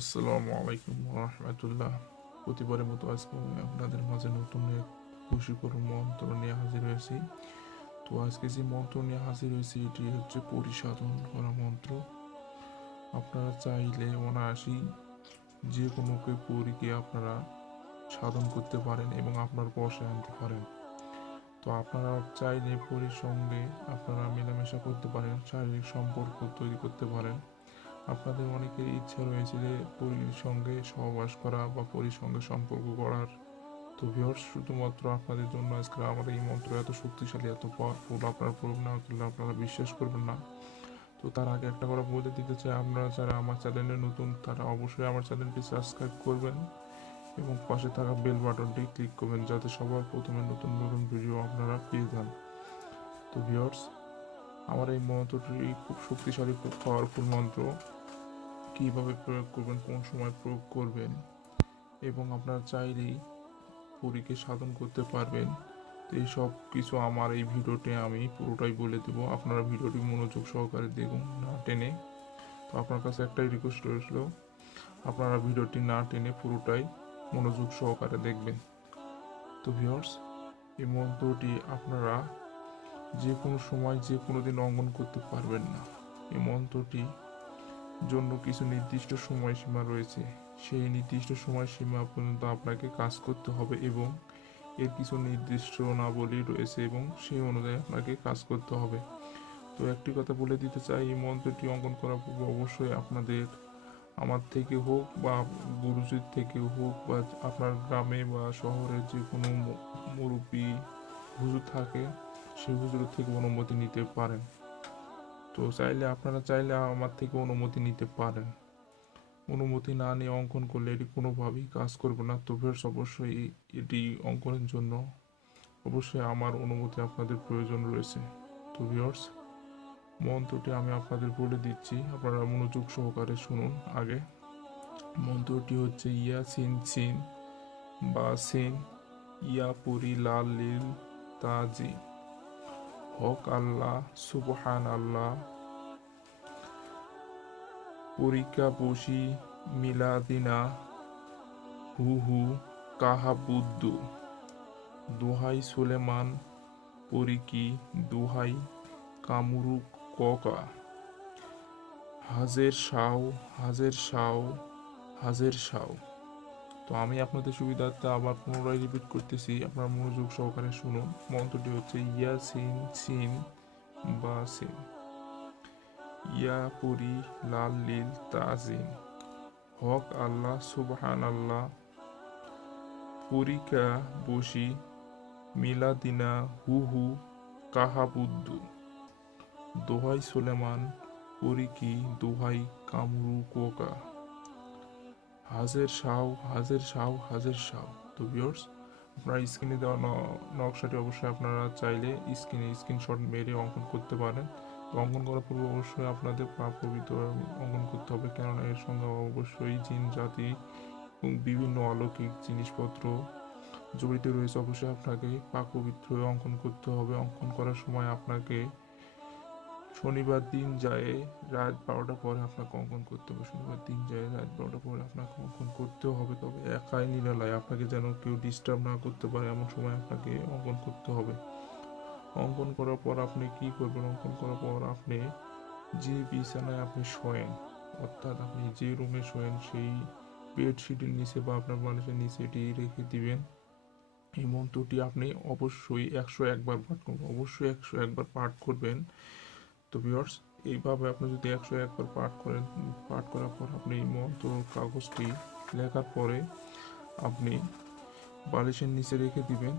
আসসালামু আলাইকুম রহমতুল্লাহ। প্রতিবারের মতো আজকে আমি আপনাদের মাঝে নতুন এক খুশিকর মন্ত্র নিয়ে হাজির হয়েছি। তো আজকে যে মন্ত্র নিয়ে হাজির হয়েছি, এটি হচ্ছে পরিসাধন করা মন্ত্র। আপনারা চাইলে অনায়াসি যে কোনো কেউ পরীকে আপনারা সাধন করতে পারেন এবং আপনার বসে আনতে পারেন। তো আপনারা চাইলে পরীর সঙ্গে আপনারা মেলামেশা করতে পারেন, শারীরিক সম্পর্ক তৈরি করতে পারেন। আপনাদের অনেকের ইচ্ছা রয়েছে যে পরীর সঙ্গে সহবাস করা বা পরীর সঙ্গে সম্পর্ক করার। তো ভিউয়ার্স শুধুমাত্র আপনাদের জন্য আজকে আমার এই মন্ত্র এত শক্তিশালী, এত পাওয়ারফুল আপনারা প্রয়োগ না করলে আপনারা বিশ্বাস করবেন না। তো তার আগে একটা কথা বলে দিতে চাই আপনারা যারা আমার চ্যানেলে নতুন, তারা অবশ্যই আমার চ্যানেলটি সাবস্ক্রাইব করবেন এবং পাশে থাকা বেল বাটনটি ক্লিক করবেন, যাতে সবার প্রথমে নতুন নতুন ভিডিও আপনারা পেয়ে যান। তো ভিওর্স আমার এই মন্ত্রটি খুব শক্তিশালী, খুব পাওয়ারফুল মন্ত্র। কীভাবে প্রয়োগ করবেন, কোন সময় প্রয়োগ করবেন এবং আপনারা চাইলেই পরীকে সাধন করতে পারবেন। তো এই সব কিছু আমার এই ভিডিওতে আমি পুরোটাই বলে দেবো। আপনারা ভিডিওটি মনোযোগ সহকারে দেখুন, না টেনে। তো আপনার কাছে একটাই রিকোয়েস্ট রয়েছিল আপনারা ভিডিওটি না টেনে পুরোটাই মনোযোগ সহকারে দেখবেন। তো ভিউয়ার্স এই মন্ত্রটি আপনারা যে কোনো সময়, যে কোনো দিন অঙ্কন করতে পারবেন না। এই মন্ত্রটি জন্য কিছু নির্দিষ্ট সময়সীমা রয়েছে। সেই নির্দিষ্ট সময়সীমা পর্যন্ত আপনাকে কাজ করতে হবে এবং এর কিছু নির্দিষ্ট নাবলী রয়েছে এবং সেই অনুযায়ী আপনাকে কাজ করতে হবে। তো একটি কথা বলে দিতে চাই, এই মন্ত্রটি অঙ্কন করার পূর্বে অবশ্যই আপনাদের, আমার থেকে হোক বা গুরুজির থেকে হোক বা আপনার গ্রামে বা শহরে যে কোনো মুরব্বী হুজুর থাকে, সেই হুজুরের থেকে অনুমতি নিতে পারেন। তো চাইলে আপনারা চাইলে আমার থেকে অনুমতি নিতে পারেন। অনুমতি না নিয়ে অঙ্কন করলে এটি কোনোভাবেই কাজ করবে না। তো ভিউয়ার্স অবশ্যই এটি অঙ্কনের জন্য অবশ্যই আমার অনুমতি আপনাদের প্রয়োজন রয়েছে। তো ভিউয়ার্স মন্ত্রটি আমি আপনাদের বলে দিচ্ছি। আপনারা মনোযোগ সহকারে শুনুন আগে। মন্ত্রটি হচ্ছে ইয়া সিন সিন বা সিন, ইয়া পুরি লাল লীল তাজি হক আল্লাহ সুবহান আল্লাহ পরীক্ষা বসি মিলাদিনা হু হু কাহা বুদ্ধু দোহাই সুলেমান, পরিকি দোহাই কামরু ককা। হাজের সাও হাজের সাও হাজের সাও তো আমি আপনাদের সুবিধার্থে আবার পুনরায় রিপিট করতেছি। আপনার মনোযোগ সহকারে শুনুন। মন্ত্রটি হচ্ছে, ইয়া সিন সিন বা সিন। ইয়া পুরি লাল লীল তাজিম হক আল্লাহ সুবহান আল্লাহ পরিকা বসি, মিলাদিনা হু হু কাহাবুদ্দু। দোহাই সুলেমান পরিকি দোহাই কামরু কোকা হাজের শাহ হাজের শাহ হাজের শাহ তো ভিউয়ার্স আপনারা স্ক্রিনে দেওয়া নকশাটি অবশ্যই আপনারা চাইলে স্ক্রিনে স্ক্রিনশট মেরে অঙ্কন করতে পারেন। তো অঙ্কন করার পূর্বে অবশ্যই আপনাদের পা পবিত্র অঙ্কন করতে হবে, কেননা এর সঙ্গে অবশ্যই জিন, জাতি বিভিন্ন অলৌকিক জিনিসপত্র জড়িত রয়েছে। অবশ্যই আপনাকে পাক পবিত্র অঙ্কন করতে হবে। অঙ্কন করার সময় আপনাকে শনিবার দিন যায়, রাত বারোটা পরে আপনাকে অঙ্কন করতে হবে। শনিবার দিন যায়, রাত বারোটা পরে আপনাকে অঙ্কন করতেও হবে, তবে একাই নিরালায়। আপনাকে যেন কেউ ডিস্টার্ব না করতে পারে, এমন সময় আপনাকে অঙ্কন করতে হবে। অঙ্কন করার পর আপনি কি করবেন? অঙ্কন করার পর আপনি যে বিছানায় আপনি শোয়েন, অর্থাৎ আপনি যে রুমে শোয়েন, সেই বেডশিটের নিচে বা আপনার বালিশের নিচে এটি রেখে দিবেন। এই মন্ত্রটি আপনি অবশ্যই একশো একবার পাঠ করবেন। অবশ্যই একশো একবার পাঠ করবেন। তো ভিউয়ার্স এইভাবে আপনি যদি একশো একবার পাঠ করেন, পাঠ করার পর আপনি মন্ত্র কাগজটি লেখার পরে আপনি বালিশের নিচে রেখে দিবেন।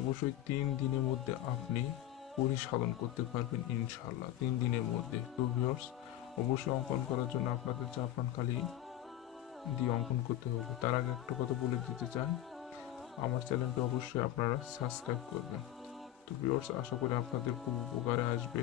অবশ্যই তিন দিনের মধ্যে আপনি পরিসাধন করতে পারবেন ইনশাল্লাহ তিন দিনের মধ্যে। তো ভিউয়ার্স অবশ্যই অঙ্কন করার জন্য আপনাদের জাফরান কালি দিয়ে অঙ্কন করতে হবে। তার আগে একটা কথা বলে দিতে চাই, আমার চ্যানেলটি অবশ্যই আপনারা সাবস্ক্রাইব করবেন। তো ভিউয়ার্স আশা করি আপনাদের খুব উপকারে আসবে।